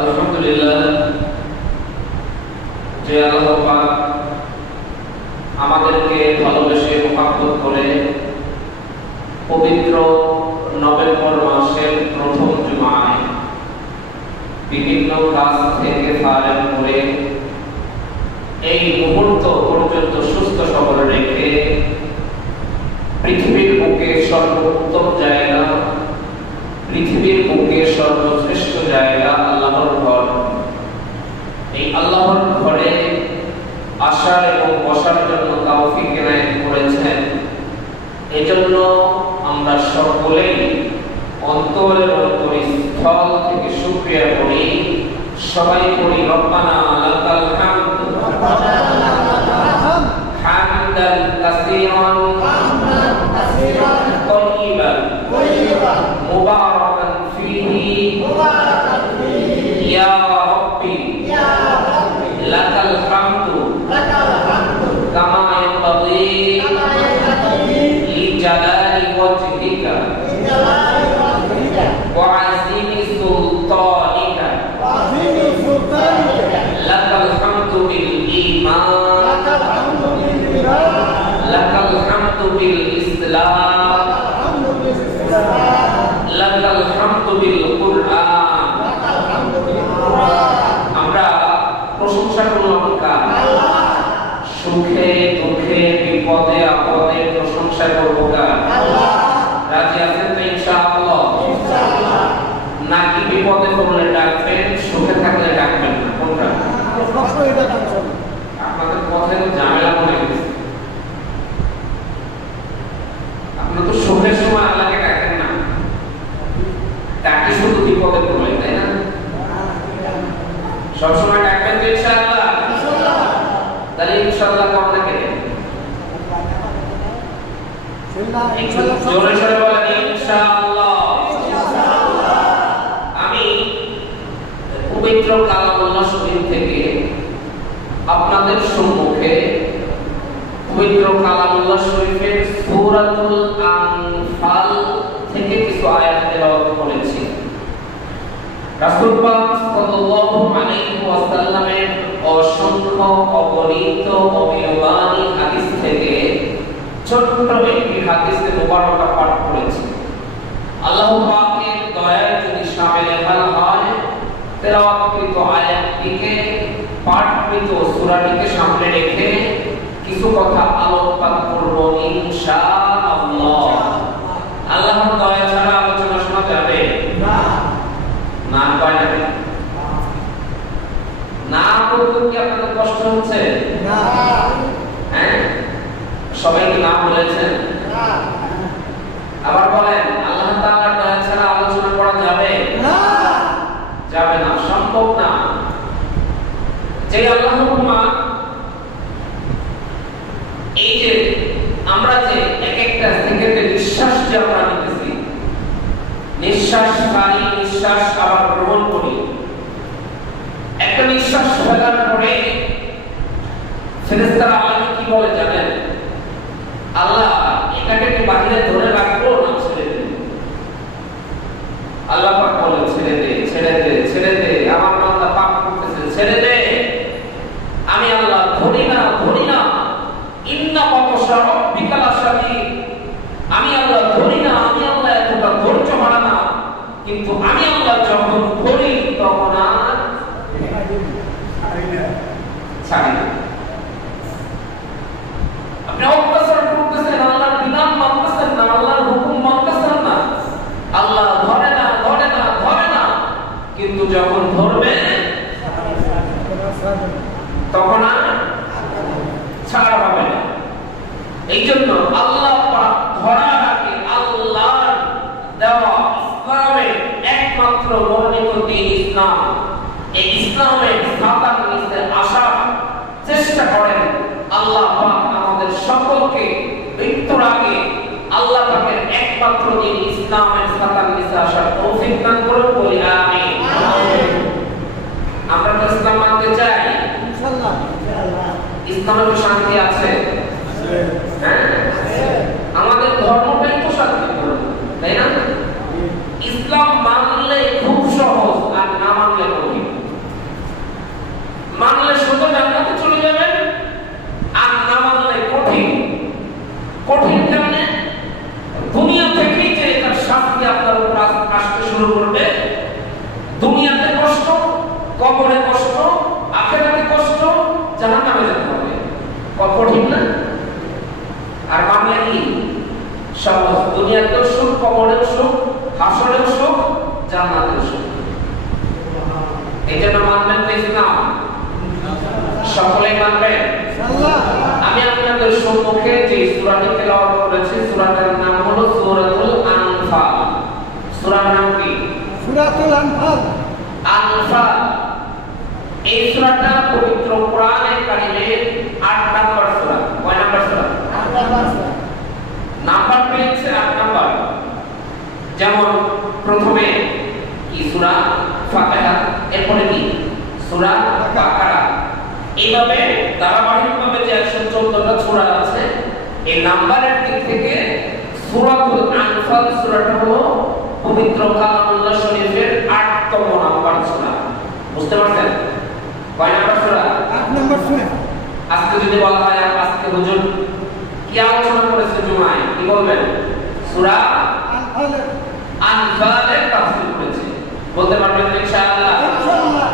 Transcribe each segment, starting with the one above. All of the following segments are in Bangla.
আলহামদুলিল্লাহ যে আল্লাহ পাক আমাদেরকে ভালোবেসে মোহাব্বত করে পবিত্র নভেম্বর মাসের প্রথম জুমায় বিভিন্ন কাজ থেকে ফারেগ করে এই মুহূর্ত পর্যন্ত সুস্থ সবল রেখে পৃথিবীর বুকে সর্বোত্তম জায়গা, পৃথিবীর বুকে সর্বশ্রেষ্ঠ জায়গা আল্লাহর ঘর। এই আল্লাহর ঘরে আসার এবং বসার জন্য তৌফিক এনায়েত করেছেন। এজন্য আমরা সকলেই অন্তরের অন্তরস্থল থেকে শুকরিয়া করি। সবাই করি রব্বানা লাকাল হামদ হামদান কাসীরান তাইয়িবান মুবারাকান ফীহি ইয়া রাব্বি লাকাল হামদু কামা ইয়ানবাগি লিজালালি ওয়াজহিকা ওয়া আযীমি সুলতানিকা লাকাল হামদু বিল ঈমান লাকাল হামদু বিল ইসলাম লাকাল হামদু বিল কুরআন। আমরা প্রশংসা করলাম কার? সুখে দুঃখে বিপদে আপদে প্রশংসা করব কার? রাজি আছেন তো ইনশাআল্লাহ? নাকি বিপদে পড়লে ডাকবেন, সুখে থাকলে ডাকবেন না? কোনটা? আপনাদের কথায় তো ঝামেলা মনে হচ্ছে। আপনি তো সুখের সময় আল্লাহকে ডাকেন না, ডাকি শুধু বিপদে পড়লে, তাই না? সবসময় ডাকবেন তো ইনশাআল্লাহ? তাহলে ইনশাআল্লাহ কম না কেন? জোরে সরে বলেন ইনশাআল্লাহ। আমি পবিত্র কালামুল্লাহ শরীফ থেকে আপনাদের সম্মুখে পবিত্র কালামুল্লাহ শরীফের সূরাতুল আনফাল থেকে কিছু আয়াত তেলাওয়াত করেছি। রাসূল পাক সাল্লাল্লাহু আলাইহি ওয়াসাল্লামের অসংখ্য অগণিত অবিরবানী হাদিস থেকে ছোট্ট একটি হাদিসে মুবারাকা পাঠ করেছি। আল্লাহ পাকের দয়ায় যদি শামিল হাল হয়, তেলাওয়াতকৃত আয়াতটিকে পাঠকৃত সূরাটিকে সামনে রেখে কিছু কথা আলোকপাত করব ইনশাআল্লাহ। আল্লাহর দয়া ছাড়া আলোচনা শোনা যাবে না? না পায় না? না বলতে কি আপনাদের কষ্ট হচ্ছে? না। হ্যাঁ, সবাই কি না বলেছেন? না। আবার বলেন আল্লাহ তাআলার দয়া ছাড়া আলোচনা করা যাবে না? যাবে না, সম্ভব না। যে আল্লাহ রহমান এই যে আমরা যে এক একটা সেকেন্ডে নিঃশ্বাস যে আমরা নিতেছি, নিঃশ্বাস ছাড়ি, নিঃশ্বাস আবার গ্রহণ করি, একটা নিঃশ্বাস ফেলার পরে ফেরেশতারা আল্লাহকে কি বলে জানেন? আল্লাহ এটাকে কি বাহিরে ধরে রাখবো না ছেড়ে দে? আল্লাহ পাক বলে ছেড়ে দে, ছেড়ে দে, ছেড়ে দে, আমার বান্দা পাপ করতেছে, ছেড়ে দে। আমি আল্লাহ ধরি না, ধরি না। ইন্না বাতশা রাব্বিকা লাশাদীদ। আমি আল্লাহ ধরি না, আমি আল্লাহ এতটা ধৈর্য হারা না, কিন্তু আমি আল্লাহ যখন ধরি তখন আর ছাড়ি না। আপনি অত্যাচার করতেছেন, আল্লাহর বিধান মানতেছেন না, আল্লাহর হুকুম মানতেছেন না, আল্লাহ ধরে না, ধরে না, ধরে না, কিন্তু যখন ধরবে তখন আর ছাড়া হবে না। এই জন্য আল্লাহ পাক ধরা রাখে আল্লাহর দেওয়া ইসলামের একমাত্র মৌলিক দিন ইসলাম। এই ইসলামের সাতার নিচে আসার চেষ্টা করেন। আল্লাহ পাক আমাদের সকলকে মৃত্যুর আগে আল্লাহ পাকের একমাত্র দিন ইসলামের সাতার নিচে আসার তৌফিক দান করুন, বলি আমিন। আমরা তো ইসলাম মানতে চাই, ইনশাআল্লাহ। ইসলামের শান্তি আছে, হ্যাঁ, আমাদের ধর্মটাই তো শান্তিপূর্ণ, তাই না? ইসলাম মানলে খুব সহজ, আর না মানলে কঠিন। দুনিয়াতে কষ্ট, কবরে কষ্ট, আখিরাতে কষ্ট, জাহান্নামে যেতে হবে। কঠিন না? আর মানলে কি সহজ? দুনিয়াতেও সুখ, কবরেও সুখ, হাসরেও সুখ, জান্নাতেও সুখ। এই জন্য মানবেন তো ইসলাম? সকলেই মানবেন? আমি আপনাদের সম্মুখে যে সূরাটি তেলাওয়াত করেছি, সূরাটার নাম হলো সূরাতুল আনফাল। সূরার নাম কি? সূরাতুল আনফাল। আনফাল এই সূরাটা পবিত্র কোরআনে কারিমের ৮ নম্বর সূরা। কয় নম্বর সূরা? ৮ নম্বর সূরা। নাম্বার পেয়েছে ৮ নম্বর। যেমন প্রথমে কি সূরা ফাতিহা, এরপরে কি সূরা বাকারা। এইভাবে ধারাবাহিকভাবে যে ১১৪টা সূরা আছে, এই নাম্বারের দিক থেকে সূরাতুল আনফাল সূরাটা হলো পবিত্র কালামুল্লাহ শরীফের ৮তম নাম্বার সূরা। বুঝতে পারছেন? কয় নাম্বার সূরা? ৮ নম্বর সূরা। আজকে যদি বলা হয় আজকে হুজুর কি আলোচনা করেছে জুমায়, কি বলবেন? সূরা আনফালের তাফসীর করেছে। বলতে পারবেন ইনশাআল্লাহ? ইনশাআল্লাহ।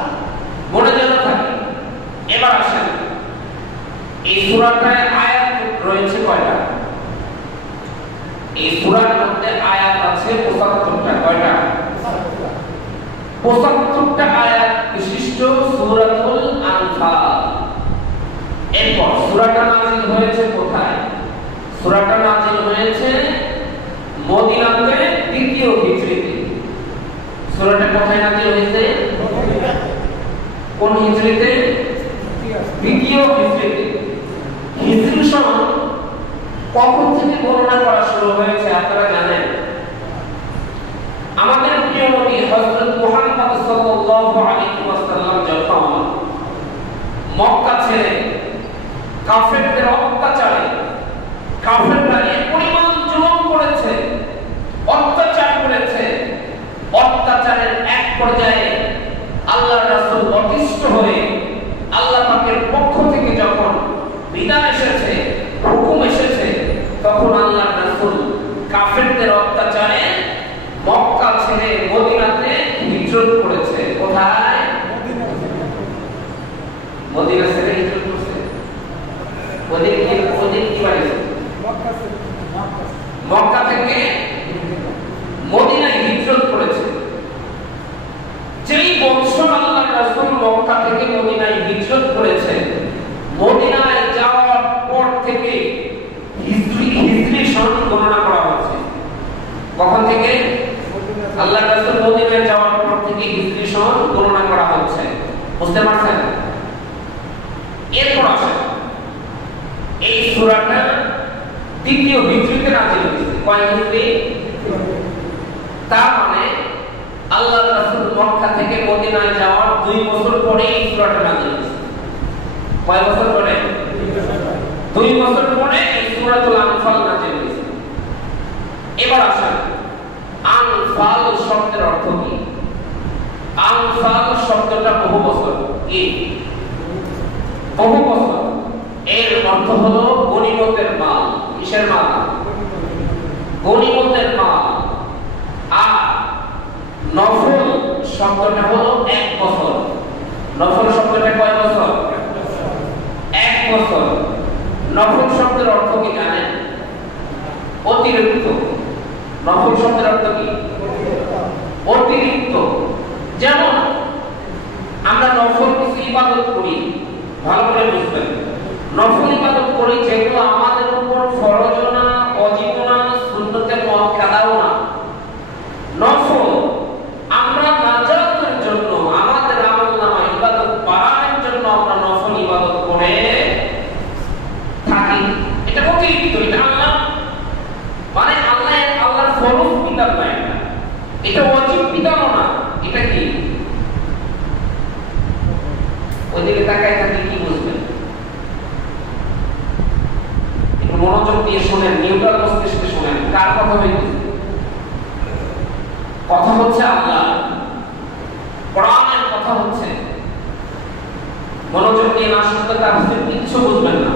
মনে যেন থাকে। এবার আসেন, এই সূরাটায় আয়াত রয়েছে কয়টা? এই সূরার মধ্যে আয়াত আছে ৭৫টা। কয়টা? ৭৫টা আয়াত বিশিষ্ট সূরাতুল আনফাল। এরপর সূরাটা নাযিল হয়েছে কোথায়? সূরাটা নাযিল হয়েছে মদিনাতে ২য় হিজরিতে। সূরাটা কোথায় নাযিল হয়েছে? কোন হিজরিতে? ২য় হিজরিতে। হিজরি সন কখন থেকে গণনা করা শুরু হয়েছে আপনারা জানেন? আমাদের প্রিয় নবী হযরত মুহাম্মদ সাল্লাল্লাহু আলাইহি ওয়াসাল্লাম যখন মক্কা ছেড়ে কাফেরদের অত্যাচারে, কাফেররা এই পরিমাণ জুলুম করেছে, অত্যাচার করেছে, অত্যাচারের এক পর্যায়ে আল্লাহর রাসূল অতিষ্ঠ হয়ে আল্লাহ পাকের পক্ষ থেকে যখন বিধান এসেছে, হুকুম এসেছে, তখন আল্লাহর রাসূল কাফেরদের অত্যাচারে মক্কা ছেড়ে মদিনাতে হিজরত করেছে। কোথায়? মদিনা ছেড়ে হিজরত করেছে। ওদিন কি বাড়িছে? মক্কা থেকে মদিনায় হিজরত করেছে। যেই বছর আল্লাহর রাসূল মক্কা থেকে মদিনায় হিজরত করেছে, মদিনায় যাওয়ার পর থেকে হিজরি সন গণনা করা হচ্ছে। কখন থেকে? আল্লাহর রাসূল মদিনায় যাওয়ার পর থেকে হিজরি সন গণনা করা হচ্ছে। বুঝতে পারছেন? এরপর আসেন, এই সূরাটা ২য় হিজরিতে নাযিল হয়েছে। কয় হিজরি? তার মানে আল্লাহর রাসূল মক্কা থেকে মদিনায় যাওয়ার ২ বছর পরে এই সূরাটা নাযিল হয়েছে। কয় বছর পরে? ২ বছর পরে এই সূরাতুল আনফাল নাযিল হয়েছে। এবার আসেন, আনফাল শব্দের অর্থ কি? আনফাল শব্দটা বহু বছর। কি? বহু বছর। এর অর্থ হলো গনিমতের মাল। কিসের মাল? গনিমতের মাল। আর নফল শব্দটা হলো ১ বছর। নফল শব্দটা কয় বছর? ১ বছর। নফল শব্দের অর্থ কি জানেন? অতিরিক্ত। নফল শব্দের অর্থ কি? অতিরিক্ত। যেমন আমরা নফল কিছু ইবাদত করি, ভালো করে বুঝবেন। নফল ইবাদত করি যেগুলো আমাদের উপর ফরজ না, ওয়াজিব না, সুন্নতে মুআক্কাদাও না। নফল আমরা নাজাতের জন্য, আমাদের আমলনামা ইবাদত বাড়ানোর জন্য আমরা নফল ইবাদত করে থাকি। এটা অতিরিক্ত। এটা আল্লাহ মানে আল্লাহর ফরজ বিধান না, এটা ওয়াজিব বিধানও না। এটা কি? ওইদিকে তাকায় থাকলে কি বুঝবেন? একটু মনোযোগ দিয়ে শুনেন, নিউট্রাল মস্তিষ্কে শুনেন। কার কথা হইতেছে? কথা হচ্ছে আল্লাহ, কোরআনের কথা হচ্ছে। মনোযোগ দিয়ে না শুনতে তাফসীর কিচ্ছু বুঝবেন না।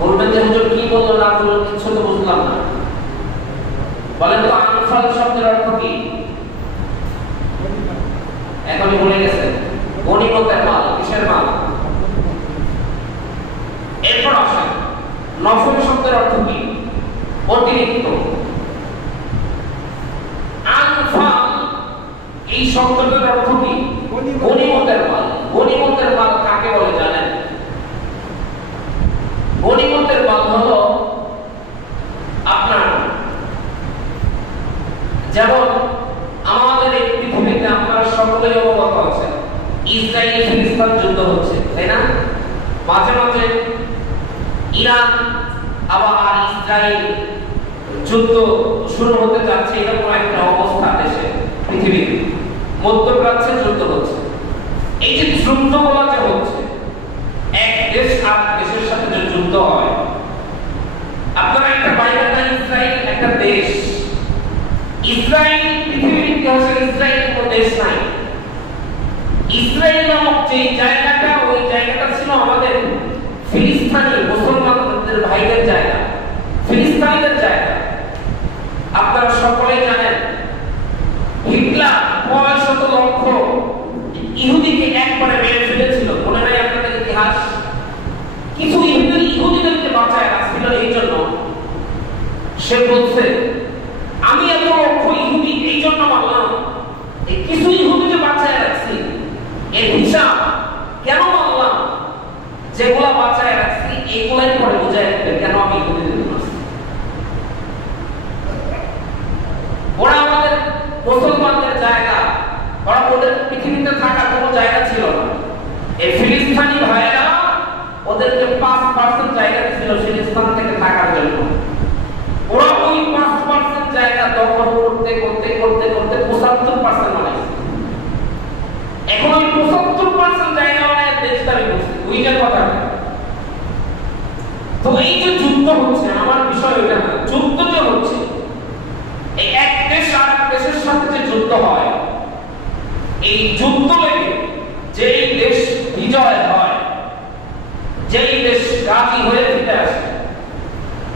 বলবেন যে হুজুর কি বললো না বললো কিছু তো বুঝলাম না। বলেন তো আনফাল শব্দের অর্থ কি? এখনই ভুলে গেছেন। গনিমতের মাল কিসের মাল? এরপর আসেন নফল শব্দের অর্থ কি? অতিরিক্ত। আনফাল এই শব্দটার অর্থ কি? গনিমতের মাল। গনিমতের মাল কাকে বলে জানেন? গনিমতের মাল হলো আপনার, যেমন আমাদের এই পৃথিবীতে আপনারা সকলেই অবগত আছেন ইসরায়েল ফিলিস্তিন যুদ্ধ হচ্ছে, তাই না? মাঝে মাঝে ইরান আবার ইসরায়েল যুদ্ধ শুরু হতে যাচ্ছে, এরকম একটা অবস্থা দেশে পৃথিবীতে। মধ্যপ্রাচ্যে যুদ্ধ হচ্ছে। এই যে যুদ্ধগুলো যে হচ্ছে, এক দেশ আর দেশের সাথে যে যুদ্ধ হয়, আপনারা একটা বাইরে না, ইসরায়েল একটা দেশ। ইসরায়েল পৃথিবীর ইতিহাসে ইসরায়েল কোনো দেশ নাই। ইসরায়েল নামক যে জায়গাটা, ওই জায়গাটা ছিল আমাদের ফিলিস্তিনি মুসলমানদের ভাইদের জায়গা, ফিলিস্তিনিদের জায়গা। আপনারা সকলেই জানেন হিটলার 500 লক্ষ ইহুদিকে একবারে মেরে ফেলেছিল, মনে নাই আপনাদের ইতিহাস? কিছু ইহুদিদেরকে বাঁচায় রাখছিল। এই জন্য সে বলছে, আমি এত লক্ষ ইহুদি এই জন্য মারলাম, এই কিছু ইহুদিকে বাঁচায় রাখছি, এর হিসাব কেন মারলাম? যেগুলা বাঁচায় রাখছি এগুলাই পরে বোঝায় কেন আমি ইহুদিদের মারছি। ওরা আমাদের মুসলমানদের জায়গা, ওরা ওদের পৃথিবীতে থাকার কোনো জায়গা ছিল না। এই ফিলিস্তিনি ভাইরা ওদেরকে 5% জায়গা ছিল ফিলিস্তিন থেকে থাকার জন্য। ওরা ওই 5% জায়গা দখল করতে করতে করতে করতে 75% বানাইছে। এখন ওই 75% জায়গা বানায় দেশ দাবি করছে, ওইটার কথা। তো এই যে যুদ্ধ হচ্ছে, আমার বিষয় এটা না, যুদ্ধ যে হচ্ছে, এই এক দেশ আর এক দেশের সাথে যে যুদ্ধ হয়, এই যুদ্ধ লেগে যেই দেশ বিজয় হয়, যেই দেশ গাজী হয়ে ফিরে আসে,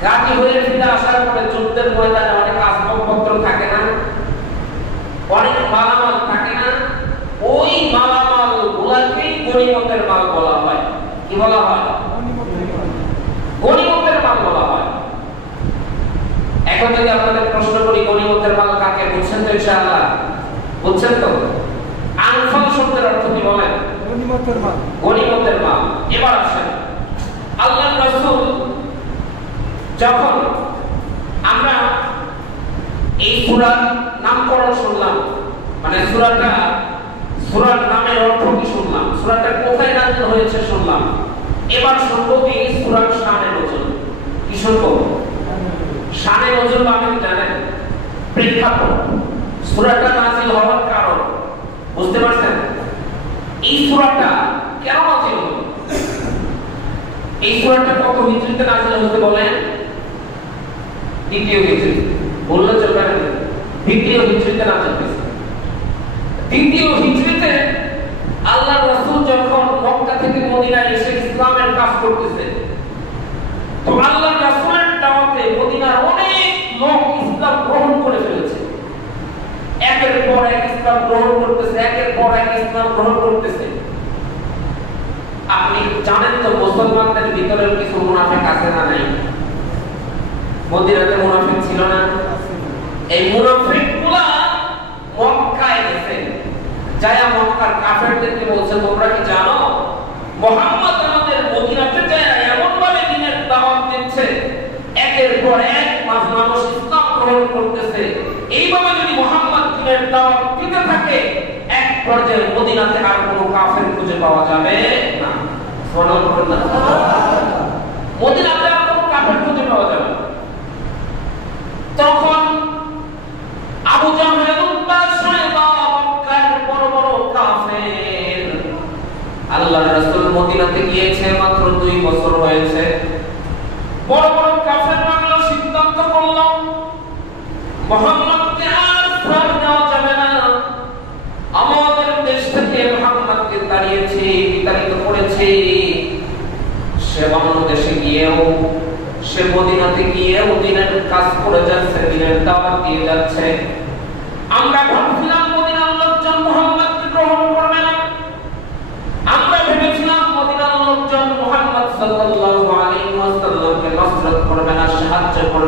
গাজী হয়ে ফিরে আসার পরে যুদ্ধের ময়দানে অনেক আসবাবপত্র থাকে না, অনেক মালামাল থাকে না, ওই মালামাল গুলাকেই গনিমতের মাল বলা হয়। কি বলা হয়? গনিমতের মাল বলা হয়। এখন যদি আপনাদের প্রশ্ন করি গনিমতের মাল কাকে, বুঝছেন তো ইনশাআল্লাহ? বুঝছেন তো? আনফাল শব্দের অর্থ কি বলেন? গনিমতের মাল। গনিমতের মাল। এবার আসেন আল্লাহর রাসূল যখন আমরা এই সূরার নামকরণ শুনলাম, মানে সূরার নামের অর্থ কি শুনলাম, সূরাটা কোথায় নাযিল হয়েছে শুনলাম, এবার শুনবো এই সূরার শানে নজুল। কি শুনবো? শানে নজুল মানে জানেন? প্রেক্ষাপট, সূরাটা নাযিল হওয়ার কারণ বুঝতে পারছেন? এই সূরাটা কেন নাযিল হলো? এই সূরাটা কত হিজরিতে নাযিল হয়েছে বলেন? দ্বিতীয় হিজরি। বললে চলবে না, দ্বিতীয় হিজরিতে নাযিল হয়েছে। দ্বিতীয় হিজরিতে আল্লাহর রাসূল যখন মক্কা থেকে মদিনায় এসে ইসলামের কাজ করতেছে, তো আল্লাহর রাসূলের দাওয়াতে মদিনার অনেক লোক ইসলাম গ্রহণ করে ফেলেছে। একের পর এক ইসলাম গ্রহণ করতেছে, একের পর এক ইসলাম গ্রহণ করতেছে। আপনি জানেন তো মুসলমানদের ভিতরে কিছু মুনাফিক আছে না নাই? মদিনাতে মুনাফিক ছিল না? এই মুনাফিকগুলা মক্কায় গেছে, যায়া মক্কার কাফেরদেরকে বলছে, তোমরা কি জানো মুহাম্মদ আমাদের মদিনাতে যায় এমন ভাবে দ্বীনের দাওয়াত দিচ্ছে, একের পর এক মানুষ ইসলাম গ্রহণ করতেছে। এইভাবে যদি মুহাম্মদ দ্বীনের দাওয়াত দিতে থাকে, এক পর্যায়ে মদিনাতে আর কোনো কাফের খুঁজে পাওয়া যাবে না। সুবহানাল্লাহ। মদিনাতে আর কোনো কাফের খুঁজে পাওয়া যাবে না। তখন আবু জাহল, উতবা, শায়বা, মক্কার বড় বড় কাফের, আল্লাহর রাসূল মদিনাতে গিয়েছে মাত্র 2 বছর হয়েছে, বড় বড় কাফেররা সিদ্ধান্ত করল মুহাম্মদকে আর ছাড় দেওয়া যাবে না। আমাদের দেশ থেকে মুহাম্মদকে তাড়িয়েছে, বিতাড়িত করেছে। সে অন্য দেশে গিয়েও, সে মদিনাতে গিয়েও দ্বীনের কাজ করে যাচ্ছে, দ্বীনের দাওয়াত দিয়ে যাচ্ছে। আমরা ভাবছিলাম মদিনার লোকজন মুহাম্মদকে গ্রহণ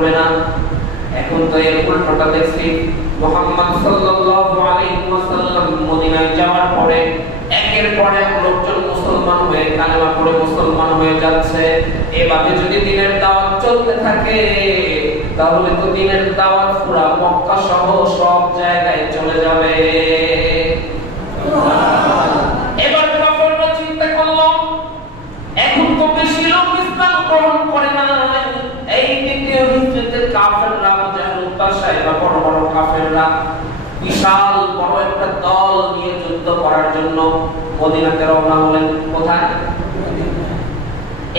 করবে না। এখন তো এর উল্টোটা দেখছি, মুহাম্মদ সাল্লাল্লাহু আলাইহি ওয়াসাল্লাম মদিনায় যাওয়ার পরে একের পর এক লোকজন মুসলমান হয়ে কালেমা পড়ে মুসলমান হয়ে যাচ্ছে। এভাবে যদি দ্বীনের দাওয়াত চলতে থাকে তাহলে তো দ্বীনের দাওয়াত পুরো মক্কা সহ সব জায়গায় চলে যাবে। এবার কাফেররা চিন্তা করলো, এখন তো বেশি লোক ইসলাম গ্রহণ করে না, এই দ্বিতীয় হিজরতে কাফেররা বা বড় বড় কাফেররা বিশাল বড় একটা দল নিয়ে যুদ্ধ করার জন্য মদিনাতে রওনা হলেন। কোথায়?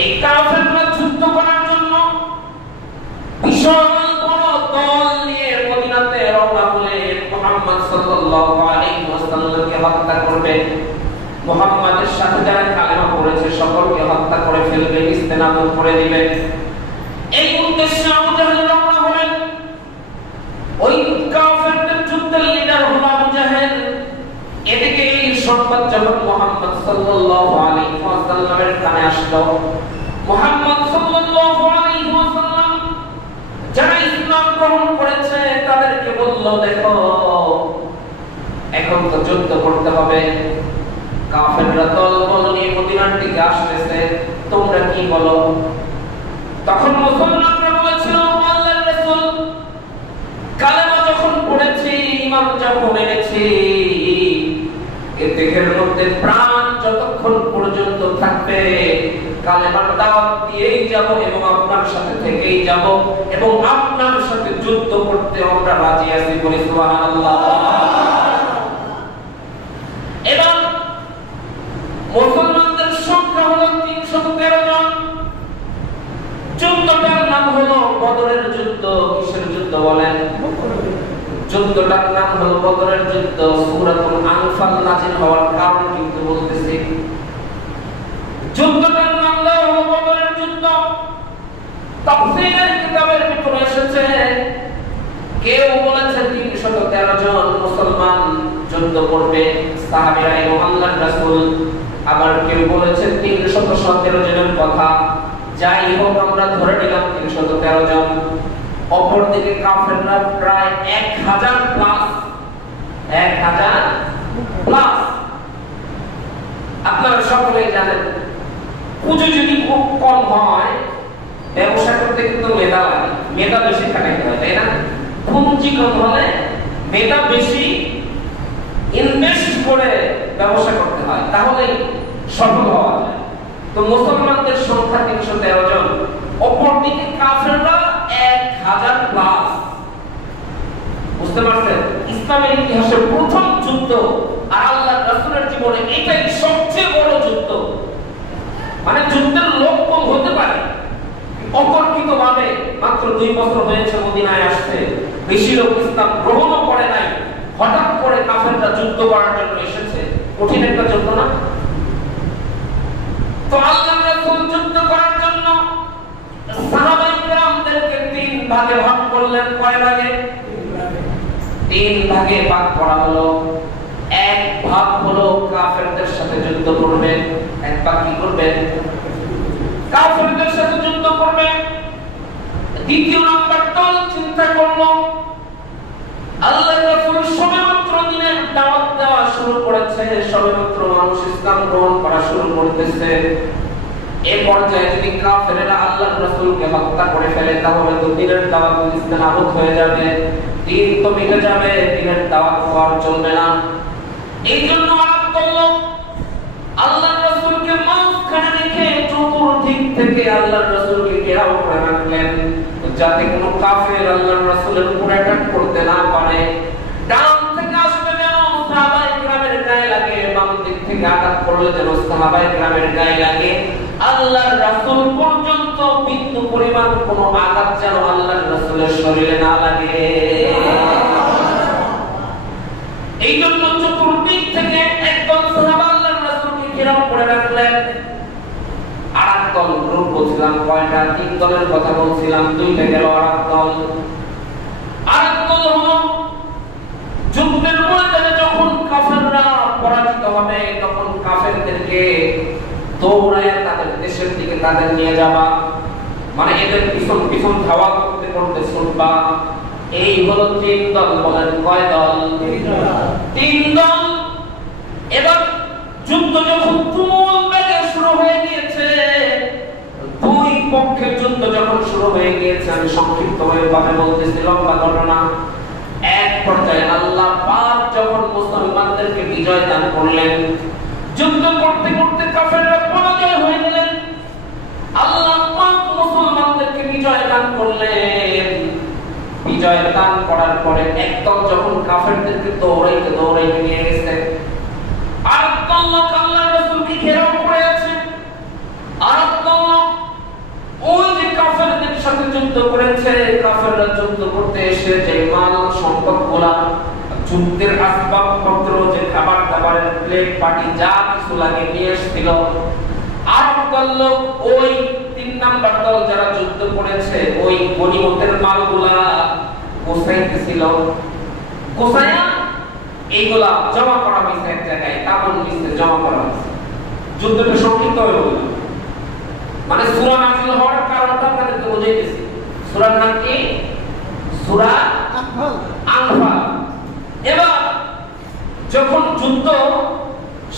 এই কাফেররা যুদ্ধ করার জন্য বিশাল বড় দল নিয়ে মদিনাতে রওনা হলেন। মুহাম্মদ সাল্লাল্লাহু আলাইহি ওয়াসাল্লামকে হত্যা করবে, মুহাম্মাদের সাথে যারা কালেমা পড়েছে সকলকে হত্যা করে ফেলবে, ইস্তেনাবুদ করে দিবে। এই উদ্দেশ্যে আবু জাহেল রওনা হলেন। ওই কাফেরদের যুদ্ধের লিডার হলো আবু জাহেল। এদিকে এই সংবাদ যখন মুহাম্মদ সাল্লাল্লাহু আলাইহি ওয়াসাল্লামের কানে আসলো, মুহাম্মদ সাল্লাল্লাহু আলাইহি ওয়াসাল্লাম যারা ইসলাম গ্রহণ করেছে তাদেরকে বলল, দেখো এখন তো যুদ্ধ করতে হবে, কাফেররা দল নিয়ে মদিনার দিকে আসতেছে, তোমরা কি বলো? তখন মুসলমানরা বলেছিল, আল্লাহর রাসূল কালেমা যখন পড়েছি, ঈমান যখন এনেছি, এ দেহের মধ্যে প্রাণ যতক্ষণ পর্যন্ত থাকবে কালেমার দাওয়াত দিয়েই যাব এবং আপনার সাথে থেকেই যাব এবং আপনার সাথে যুদ্ধ করতে আমরা রাজি আছি। বলি সুবহানাল্লাহ। এবার মুসলমানদের সংখ্যা হলো 313 জন। যুদ্ধটার নাম হলো বদরের যুদ্ধ। কিসের যুদ্ধ বলেন? যুদ্ধটার নাম হলো বদরের যুদ্ধ। সূরাতুল আনফাল নাযিল হওয়ার কারণ কিন্তু বলতেছি। যুদ্ধটার নাম দেওয়া হলো বদরের যুদ্ধ। তাফসীরের কিতাবের ভিতরে এসেছে, কেউ বলেছে 313 জন মুসলমান যুদ্ধ করবে সাহাবীরা এবং আল্লাহর রাসূল, আবার কেউ বলেছে 317 জনের কথা। যাই হোক, আমরা ধরে নিলাম 313 জন। অপরদিকে কাফেররা প্রায় 1000 প্লাস। 1000 প্লাস। আপনারা সকলেই জানেন, পুঁজি যদি খুব কম হয় ব্যবসা করতে কিন্তু মেধা লাগে, মেধা বেশি খাটাইতে হয়, তাই না? পুঁজি কম হলে মেধা বেশি ইনভেস্ট করে ব্যবসা করতে হয়, তাহলেই সফল হওয়া যায়। তো মুসলমানদের সংখ্যা 313 জন, অপরদিকে কাফেররা 1000 প্লাস। বুঝতে পারছেন? ইসলামের ইতিহাসে প্রথম যুদ্ধ আর আল্লাহর রাসূলের জীবনে এটাই সবচেয়ে বড় যুদ্ধ। মানে যুদ্ধের লোক কম হতে পারে, অতর্কিতভাবে মাত্র 2 বছর হয়েছে মদিনায় আসতে, বেশি লোক ইসলাম গ্রহণও করে নাই, হঠাৎ করে কাফেররা যুদ্ধ করার জন্য এসেছে। কঠিন একটা যুদ্ধ না? তো আল্লাহর রাসূল যুদ্ধ করার জন্য সাহাবায়ে কেরামদেরকে 3 ভাগে ভাগ করলেন। কয় ভাগে? 3 ভাগে ভাগ করা হলো। এক ভাগ হলো কাফেরদের সাথে যুদ্ধ করবে, এক ভাগ কি করবে? কাফেরদের সাথে যুদ্ধ করবে। দ্বিতীয় নাম্বার দল চিন্তা করলো, আল্লাহর রাসূল সবেমাত্র দ্বীনের দাওয়াত দেওয়া শুরু করেছে, সবেমাত্র মানুষ ইসলাম গ্রহণ করা শুরু করতেছে। এই পর্যায়ে যদি কাফেররা আল্লাহর রাসূলকে হত্যা করে ফেলে তাহলে তো দ্বীনের দাওয়াত ইস্তেনাবুদ হয়ে যাবে, দ্বীন তো মিটে যাবে, দ্বীনের দাওয়াত আর চলবে না। এই জন্য আরব করলো, আল্লাহর রাসূলকে মাঝখানে রেখে চতুর্দিক থেকে আল্লাহর রাসূলকে ঘেরাও করে রাখলেন, যাতে কোনো কাফের আল্লাহর রাসূলের উপর অ্যাটাক করতে না পারে। ডান থেকে আসবে যেন সাহাবায়ে কেরামের গায়ে লাগে, বাম দিক থেকে আঘাত করলে যেন সাহাবায়ে কেরামের গায়ে লাগে। আল্লাহর রাসূল পর্যন্ত বিন্দু পরিমাণ কোনো আঘাত যেন আল্লাহর রাসূলের শরীরে না লাগে। এই জন্য চতুর্দিক থেকে একদল সাহাবা আল্লাহর রাসূলকে ঘেরাও করে রাখলেন। আরেক দল গ্রুপ বলছিলাম কয়টা? 3 দলের কথা বলছিলাম, 2টা গেল। আরেক দল হলো যুদ্ধের ময়দানে যখন কাফেররা পরাজিত হবে তখন কাফেরদেরকে দৌড়ায় তাদের দেশের দিকে তাদের নিয়ে যাওয়া, মানে এদের পিছন পিছন ধাওয়া করতে করতে শুনবা। এই হলো 3 দল। বলেন কয় দল? 3 দল। এবার যুদ্ধ যখন তুমুল বেগে শুরু হয়ে গিয়েছে, দুই পক্ষের যুদ্ধ যখন শুরু হয়ে গিয়েছে, আমি সংক্ষিপ্তভাবে বলতেছি, লম্বা ঘটনা। এক পর্যায়ে আল্লাহ পাক যখন মুসলমানদেরকে বিজয় দান করলেন, যুদ্ধ করতে করতে কাফেররা পরাজয় হয়ে গেলেন, আল্লাহ পাক মুসলমানদেরকে বিজয় দান করলেন। বিজয় দান করার পরে একদল যখন কাফেরদেরকে দৌড়াইতে দৌড়াইতে নিয়ে গেছে, আর আল্লাহ আল্লাহর রাসূলকে ঘেরাও করে আছে, আর আল্লাহ ওই যে কাফেরদের সাথে যুদ্ধ করেছে, কাফেররা যুদ্ধ করতে এসে যে মাল সম্পদগুলা, যুদ্ধের আসবাবপত্র, যে খাবার দাবারের প্লেট পাটি যা কিছু লাগে নিয়ে এসেছিল, আর লোক ওই 3 নাম্বার দল যারা যুদ্ধ করেছে ওই গনিমতের মালগুলা গোছাইতেছিল। গোছায়া এইগুলা জমা করা হয়েছে এক জায়গায়, কাপড় নিচে জমা করা হয়েছে। যুদ্ধটা সংক্ষিপ্ত হয়ে গেল। মানে সূরা নাযিল হওয়ার কারণটা আপনাদেরকে বুঝাইতেছি। সূরার নাম কি? সূরা আনফাল। এবার যখন যুদ্ধ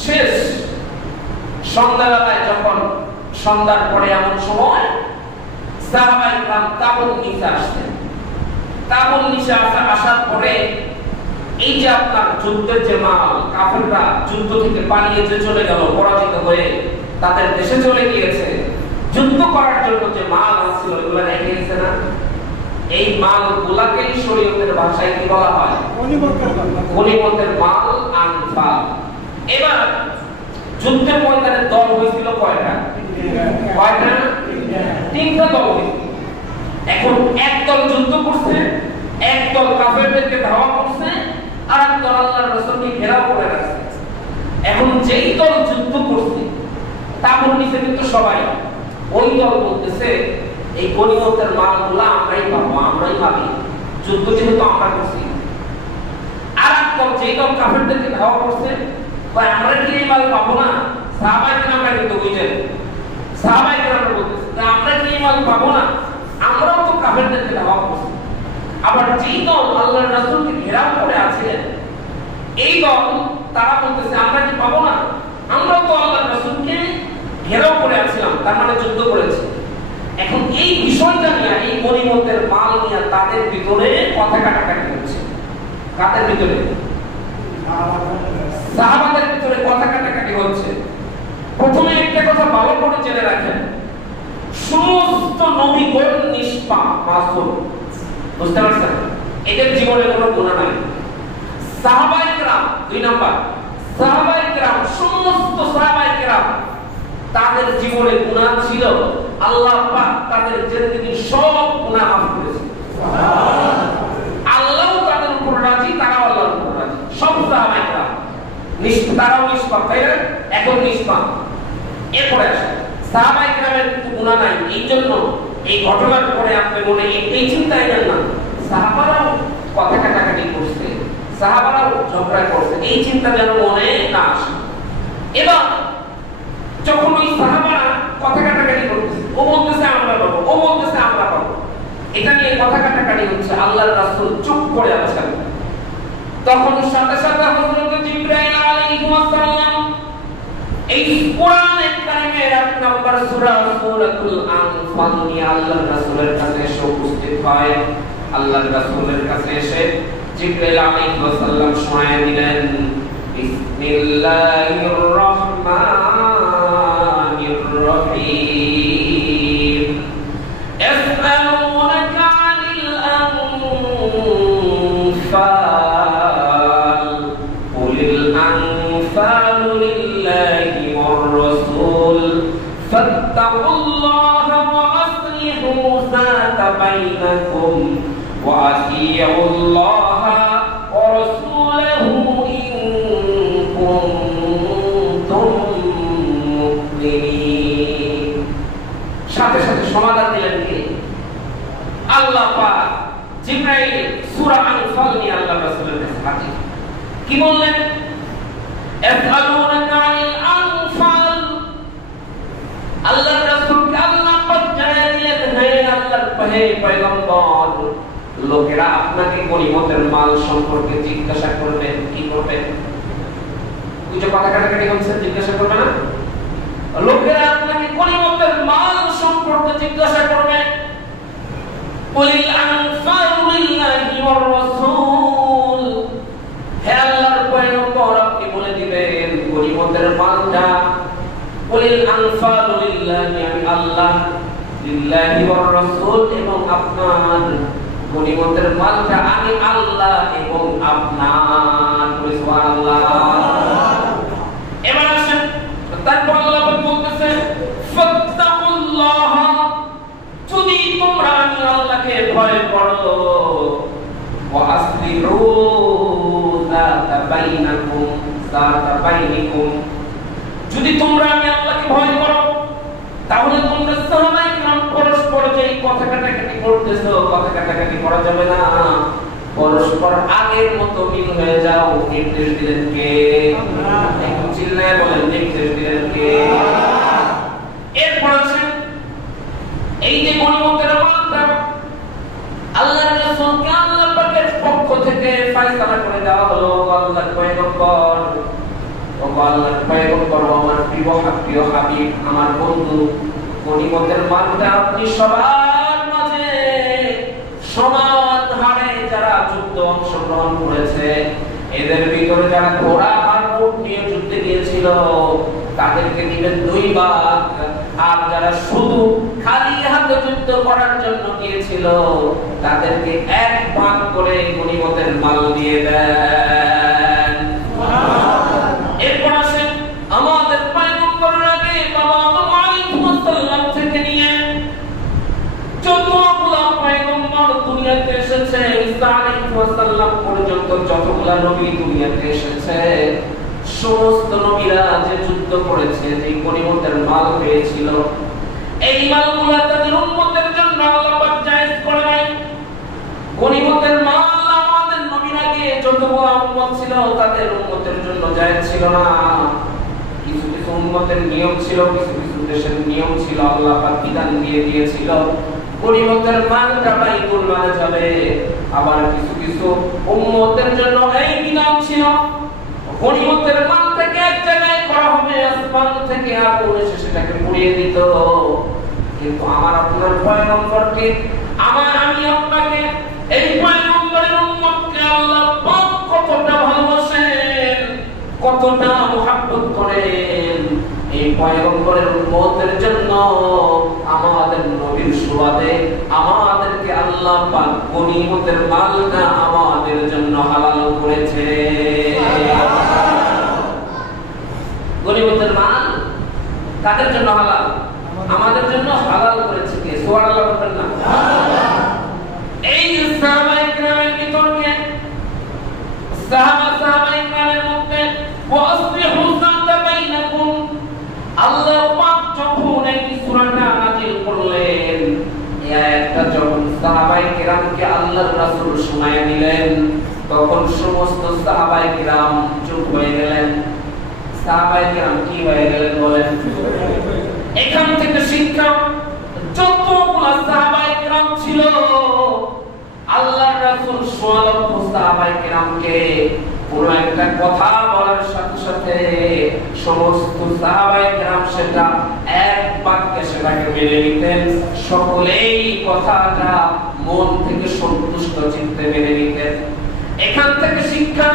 শেষ, সন্ধ্যাবেলায় যখন সন্ধ্যার পরে এমন সময় সাহাবায়ে কেরাম তাঁবুর নিচে আসতেন। তাঁবুর নিচে আসার পরে এই যে আপনার যুদ্ধের যে মাল, কাফেররা যুদ্ধ থেকে পালিয়ে যে চলে গেল পরাজিত হয়ে, তাদের দেশে চলে গিয়েছে, যুদ্ধ করার জন্য যে মাল ছিল এগুলো রেখে গেছে না, এই মালগুলাকেই শরীয়তের ভাষায় কি বলা হয়? গনিমতের মাল, আনফাল। এবার যুদ্ধের ময়দানে দল হয়েছিল কয়টা? 3টা দল হয়েছিল। এখন এক দল যুদ্ধ করছে, এক দল কাফেরদেরকে ধাওয়া করছে, আর এক দল আল্লাহর রাসূলকে ঘেরাও করে রাখছে। এখন যেই দল যুদ্ধ করছে তারপর নিচে কিন্তু সবাই, ওই দল বলতেছে এই গনিমতের মালগুলা আমরাই পাবো, আমরাই পাবি, যুদ্ধ যেহেতু আমরা করছি। আর এক দল যেই দল কাফেরদেরকে ধাওয়া করছে, আমরা কি এই মাল পাবো না? সাহাবায়ে কেরামরা কিন্তু বুঝেন, সাহাবায়ে কেরামরা বলতেছে আমরা কি এই মাল পাবো না? আমরাও তো কাফেরদেরকে ধাওয়া করছি। আবার যেই দল আল্লাহর রাসূলকে ঘেরাও করে আছিলেন, এই দল তারা বলতেছে আমরা কি পাবো না? আমরাও তো আল্লাহর রাসূলকে ঘেরাও করে আছিলাম, তার মানে যুদ্ধ করেছি। এখন এই বিষয়টা নিয়ে, এই গনিমতের মাল নিয়ে তাদের ভিতরে কথা কাটাকাটি হচ্ছে। কাদের ভিতরে? সাহাবাদের ভিতরে কথা কাটাকাটি হচ্ছে। প্রথমে একটা কথা ভালো করে জেনে রাখেন, সমস্ত নবীগণ নিষ্পাপ, মাসুম। বুঝতে পারছেন? এদের জীবনে কোনো গুনাহ নাই। সাহাবায়ে কেরাম 2 নাম্বার, সাহাবায়ে কেরাম, সমস্ত সাহাবায়ে কেরাম তাদের জীবনে গুনাহ ছিল, আল্লাহ পাক তাদের জিন্দেগি সব গুনাহ মাফ করেছেন। আল্লাহ তাদের উপর রাজি, তারাও আল্লাহর উপর রাজি। সব সাহাবায়ে কেরাম তারাও নিষ্পাপ, তাই না? এখন নিষ্পাপ। এরপরে আসে সাহাবায়ে কেরামের কিন্তু গুনাহ নাই। এইজন্য এই ঘটনার পরে আপনি মনে এই চিন্তা আইবেন না সাহাবারাও কথা কাটাকাটি করছে, সাহাবারাও ঝগড়া করছে, এই চিন্তা যেন মনে না আসে। এবার যখন ওই সাহাবারা কথা কাটাকাটি করতেছে, ও বলতেছে আমরা পাবো, ও বলতেছে আমরা পাবো, এটা নিয়ে কথা কাটাকাটি হচ্ছে, আল্লাহর রাসূল চুপ করে আছেন। তখন সাথে সাথে হযরত জিবরাইল আলাইহিস সালাম এই কোরআনের কারিমের 1 নাম্বার সূরা সূরাতুল আনফাল নিয়ে আল্লাহর রাসূলের কাছে এসে উপস্থিত হয়। আল্লাহর রাসূলের কাছে এসে জিবরাইল আলাইহিস সালাম শোনায় দিলেন, বিসমিল্লাহির রহমানির রহিম, ইয়াসআলুনাকা আনিল আনফাল, কুলিল আনফালু লিল্লাহি ওয়ার রাসূল, ফাত্তাকুল্লাহা ওয়া আসলিহু যাতা বাইনাকুম ওয়া আতিউল্লাহা ওয়া রাসূলাহু ইন কুনতুম মুমিনিন। সাথে সাথে সমাধান দিলেন কি? আল্লাহ পাক জিবরাইল সূরা আনফাল নিয়ে আল্লাহর রাসূলের কাছে হাজির। কি বললেন? ইয়াসআলুনাকা আনিল আনফাল, আল্লাহর রাসূলকে আল্লাহ পাক জানিয়ে দিলেন, হে আল্লাহর পয়গম্বর, লোকেরা আপনাকে গনিমতের মাল সম্পর্কে জিজ্ঞাসা করবেন, কি করবেন? ওই যে কথা কাটাকাটি হচ্ছে, জিজ্ঞাসা করবে না? লোকেরা আপনাকে গনিমতের মাল সম্পর্কে জিজ্ঞাসা করবে। কুলিল আনফালু লিল্লাহি ওয়ার রাসূল, হে আল্লাহর পয়গম্বর আপনি বলে দিবেন গনিমতের মালটা, কুলিল আনফালু লিল্লাহি, আমি আল্লাহ, লিল্লাহি ওয়ার রাসূল, এবং আপনার গনিমতের মালটা আমি আল্লাহ এবং আপনার। সুবহানাল্লাহ। এবার আসেন, তারপর আল্লাহ বলতেছেন ফাত্তাকুল্লাহ, যদি তোমরা আমি আল্লাহকে ভয় করো, ওয়া আসলিহু যাতা বাইনিকুম, যদি তোমরা আমি আল্লাহকে ভয় করো, তাহলে তোমরা সাহাবায়ে কিরাম পরস্পর যে কথা কাটাকাটি করতেছো, কথা কাটাকাটি করা যাবে না, পরস্পর আগের মতো মিল হয়ে যাও। নির্দেশ দিলেন কে? একটু চিল্লায় বলেন, নির্দেশ দিলেন কে? এরপর আসেন, এই যে গনিমতের মালটা আল্লাহর রাসূলকে আল্লাহ পাকের পক্ষ থেকে ফয়সালা করে দেওয়া হলো। আল্লাহর পয়গম্বর, ও আল্লাহর পয়গম্বর, আমার প্রিয় হাবিব, আমার বন্ধু, গনিমতের মালটা আপনি সবার মাঝে সমান হারে যারা যুদ্ধ অংশগ্রহণ করেছে, এদের ভিতরে যারা ঘোড়া আর উট নিয়ে যুদ্ধে গিয়েছিল তাদেরকে দিবেন 2 ভাগ, আর যারা শুধু খালি হাতে যুদ্ধ করার জন্য গিয়েছিল তাদেরকে 1 ভাগ করে গনিমতের মাল দিয়ে দেন। এরপর আসেন, আমাদের পয়গম্বরের আগে বাবা আদম আলাইহিস সালাম থেকে নিয়ে যতগুলা পয়গম্বর দুনিয়াতে এসেছে, ঈসা আলাইহিস সালাম পর্যন্ত যতগুলা নবী দুনিয়াতে এসেছে, সমস্ত নবীরা যে যুদ্ধ করেছে, যে গনিমতের মাল পেয়েছিল, এই মালগুলো তাদের উম্মতের জন্য আল্লাহ পাক জায়েজ করে নাই। গনিমতের মাল আমাদের নবীর আগে যতগুলা উম্মত ছিল তাদের উম্মতের জন্য জায়েজ ছিল না। কিছু কিছু উম্মতের নিয়ম ছিল, কিছু কিছু দেশের নিয়ম ছিল, আল্লাহ পাক বিধান দিয়ে দিয়েছিল গনিমতের মালটা বাইতুল মালে যাবে। আবার কিছু কিছু উম্মতের জন্য এই বিধান ছিল গনিমতের মাল থেকে এক জায়গায় করা হবে, আসমান থেকে আগুন এসে সেটাকে পুড়িয়ে দিত। কিন্তু আমার আপনার পয়গম্বরকে, আমি আপনাকে, এই পয়গম্বরের উম্মতকে আল্লাহ পাক কতটা ভালোবাসেন, কতটা মুহাব্বত করেন, এই পয়গম্বরের উম্মতের জন্য আমাদের নবীর সুবাদে আমাদেরকে আল্লাহ পাক গনিমতের মালটা আমাদের জন্য হালাল করেছে। গনিমতের মাল কাদের জন্য হালাল? আমাদের জন্য হালাল করেছে কে? সুবহানাল্লাহ বলবেন না? এই সাহাবায়ে কিরামের ভিতরে সাহাবায়ে কিরামের মধ্যে ওয়াসলিহু যাতা বাইনাকুম, আল্লাহ পাক যখন এই সূরাটা নাযিল করলেন, এই আয়াতটা যখন সাহাবায়ে কিরামকে আল্লাহর রাসূল শোনায় দিলেন, তখন সমস্ত সাহাবায়ে কিরাম চুপ হয়ে গেলেন। সাহাবায়ে কিরাম কি হয়ে গেলেন বলেন? এখান থেকে শিক্ষা, যতগুলো সাহাবায়ে কিরাম ছিল, আল্লাহর রাসূল সোয়ালক্ষ সাহাবায়ে কিরামকে কোন একটা কথা বলার সাথে সাথে সমস্ত সাহাবায়ে কিরাম সেটা এক বাক্যে সেটাকে মেনে নিতেন। সকলেই কথাটা মন থেকে সন্তুষ্ট চিত্তে মেনে নিতেন। এখান থেকে শিক্ষা,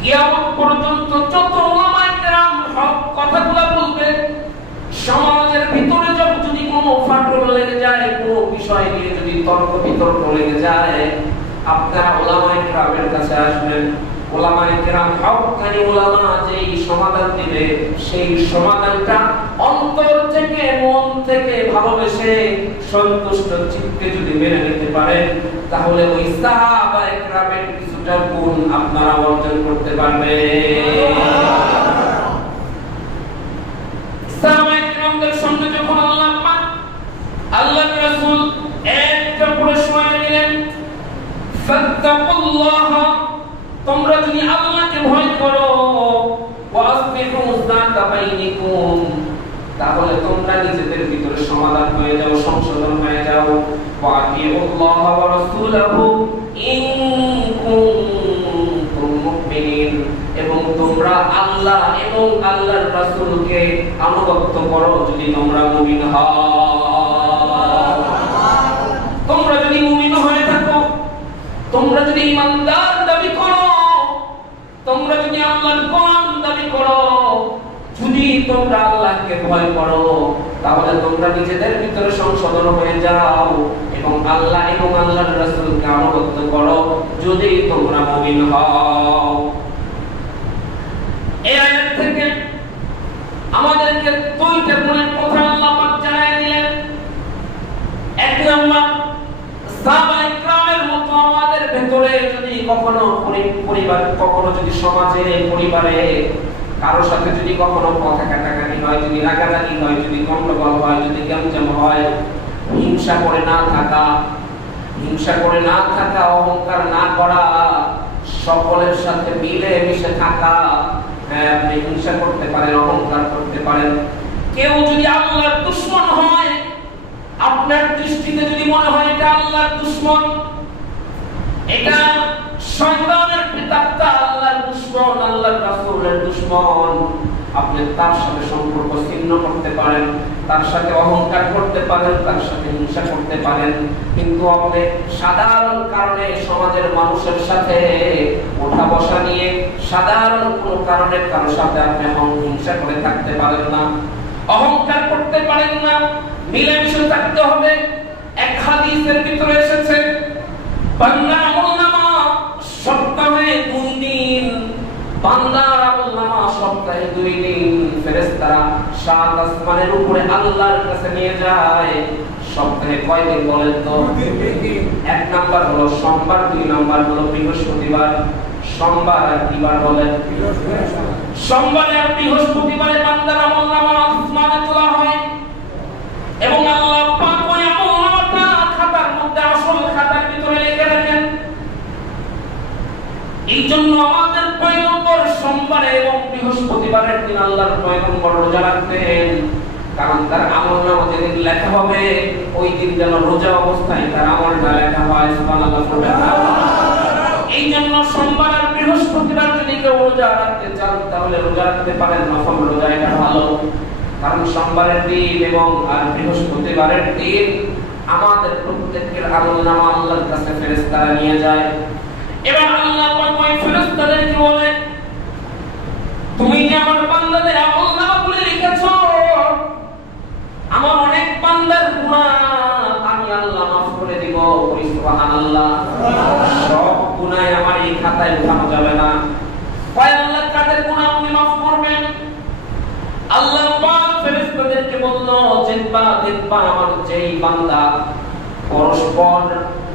কিয়ামত পর্যন্ত যত উলামায়ে কেরাম হক কথাগুলো বলবে, সমাজের ভিতরে যদি কোনো ফাটল লেগে যায়, কোনো বিষয় নিয়ে যদি তর্ক বিতর্ক লেগে যায়, আপনারা উলামায়ে কেরামের কাছে আসবেন। উলামায়ে কেরাম হক্কানি উলামা যেই সমাধান দিবে, সেই সমাধানটা অন্তর থেকে, মন থেকে ভালোবেসে সন্তুষ্ট চিত্তে যদি মেনে নিতে পারেন, তাহলে ওই সাহাবায়ে কেরামের কিছুটা গুণ আপনারা অর্জন করতে পারবেন। সাহাবায়ে কেরামদের সঙ্গে যখন আল্লাহর রাসূল একটা প্রশ্ন দিলেন, ফাত্তাকুল্লাহ, তোমরা যদি আল্লাহকে ভয় করো, ওয়াসবিহু যাতা বাইনিকুম, তাহলে তোমরা নিজেদের ভিতরে সমাধান হয়ে যাও, সংশোধন হয়ে যাও। ওয়াতিউল্লাহ ওয়া রাসূলাহু ইন কুনতুম মুমিনিন, এবং তোমরা আল্লাহ এবং আল্লাহর রাসূলকে আনুগত্য করো যদি তোমরা মুমিন হও। তোমরা যদি মুমিন হয়ে থাকো, তোমরা যদি ঈমানদার দাবি করো, তোমরা যদি আল্লাহর গোলাম দাবি করো, যদি তোমরা আল্লাহকে ভয় করো, তাহলে তোমরা নিজেদের ভিতরে সংশোধন হয়ে যাও এবং আল্লাহ এবং আল্লাহর রাসূলকে আনুগত্য করো যদি তোমরা মুমিন হও। এই আয়াত থেকে আমাদেরকে দুইটা গুণের কথা আল্লাহ পাক জানায় দিলেন। এক নাম্বার, সাহাবায়ে কেরামের মতো আমাদের ভিতরে যদি কখনো পরিবার, কখনো যদি সমাজে, পরিবারে কারো সাথে যদি কখনো কথা কাটাকাটি হয়, যদি রাগারাগি হয়, যদি গন্ডগোল হয়, যদি গ্যামজাম হয়, হিংসা করে না থাকা, অহংকার না করা, সকলের সাথে মিলে মিশে থাকা। হ্যাঁ, আপনি হিংসা করতে পারেন, অহংকার করতে পারেন। কেউ যদি আল্লাহর দুশমন হয়, আপনার দৃষ্টিতে যদি মনে হয় এটা আল্লাহর দুশমন, এটা শয়তানের প্রেতাত্মা, আল্লাহর দুশমন, আল্লাহর রাসূলের দুশমন, আপনি তার সাথে সম্পর্ক ছিন্ন করতে পারেন, তার সাথে অহংকার করতে পারেন, তার সাথে হিংসা করতে পারেন, কিন্তু আপনি সাধারণ কারণে সমাজের মানুষের সাথে ওঠা বসা নিয়ে সাধারণ কোনো কারণে কারোর সাথে আপনি হিংসা করে থাকতে পারেন না, অহংকার করতে পারেন না, মিলেমিশে থাকতে হবে। এক হাদিসের ভিতরে এসেছে, বান্দার আমলনামা সপ্তাহে 2 দিন, বান্দার আমলনামা সপ্তাহে 2 দিন ফেরেশতারা 7 আসমানের উপরে আল্লাহর কাছে নিয়ে যায়। সপ্তাহে কয় দিন বলেন তো? 1 নাম্বার হলো সোমবার, 2 নাম্বার হলো বৃহস্পতিবার। সোমবার আর কি বার বলেন? সোমবার আর বৃহস্পতিবারে বান্দার আমলনামা আসমানে তোলা হয় এবং আল্লাহ পাক ওই আমলনামাটা খাতার মধ্যে, আসল খাতার ভিতরে লিখে রাখেন। এই জন্য আমাদের পয়গম্বর সোমবারে এবং বৃহস্পতিবারের দিন আল্লাহর পয়গম্বর রোজা রাখতেন, কারণ তার আমলনামা যেদিন লেখা হবে ওই দিন যেন রোজা অবস্থায় তার আমলটা লেখা হয়। সুবহানাল্লাহ। এই জন্য সোমবার আর বৃহস্পতিবার যদি কেউ রোজা রাখতে চান তাহলে রোজা রাখতে পারেন, নফল রোজা, এটা ভালো। কারণ সোমবারের দিন এবং আর বৃহস্পতিবারের দিন আমাদের প্রত্যেকের আমলনামা আল্লাহর কাছে ফেরেশতারা নিয়ে যায়। এবার আল্লাহ পাক ওই ফেরেশতাদেরকে বলে, তুমি যে আমার বান্দাদের আমলনামাগুলো লিখেছো, আমার অনেক বান্দার গুনাহ আমি আল্লাহ মাফ করে দিব। সুবহানাল্লাহ। সব গুনাহ আমার এই খাতায় উঠানো যাবে না। কয় আল্লাহ কাদের গুনাহ আপনি মাফ করবেন? আল্লাহ পাক ফেরেশতাদেরকে বলল, দেখবা আমার যেই বান্দা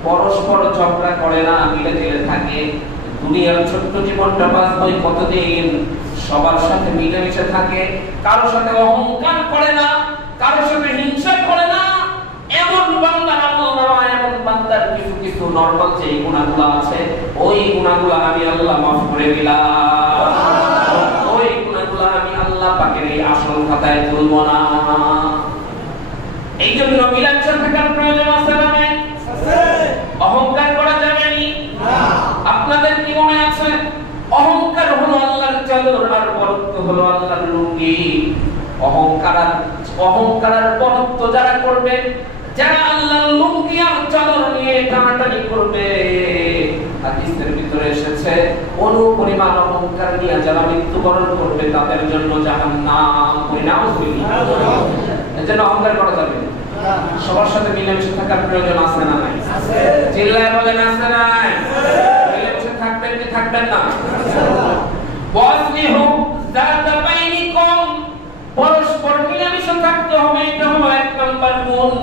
পরস্পর ঝগড়া করে না, মিলে মিলে থাকে, দুনিয়ার ছোট্ট জীবনটা বাঁচবে কতদিন, সবার সাথে মিলেমিশে থাকে, কারোর সাথে অহংকার করে না, কারোর সাথে হিংসা করে না, এমন বান্দার আমলনামা, এমন বান্দার কিছু কিছু নরমাল যে গুনাহগুলো আছে, ওই গুনাহগুলো আমি আল্লাহ মাফ করে দিলাম। ওই গুনাহগুলো আমি আল্লাহ পাকের এই আসল খাতায় তুলব না। এই জন্য মিলামিশে থাকার প্রয়োজন আছে না? অহংকার করা যাবে না। আপনাদের কি মনে আছে, অহংকার হলো আল্লাহর চাদর আর বরত্ব হলো আল্লাহর লুঙ্গি। অহংকার আর বরত্ব যারা করবে, যারা আল্লাহর লুঙ্গি আর চাদর নিয়ে টানাটানি করবে, হাদিসের ভিতরে এসেছে অনুপরিমাণ অহংকার নিয়ে যারা মৃত্যুবরণ করবে তাদের জন্য জাহান্নাম। এজন্য অহংকার করা যাবে না। সবার সাথে মিলেমিশে থাকার প্রয়োজন আছে না নাই? চিল্লায় বলেন আছে না নাই? মিলেমিশে থাকবেন কি থাকবেন না? ওয়াসলিহু যাতা বাইনিকুম, পরস্পর মিলেমিশে থাকতে হবে, এটা হলো 1 নাম্বার গুণ।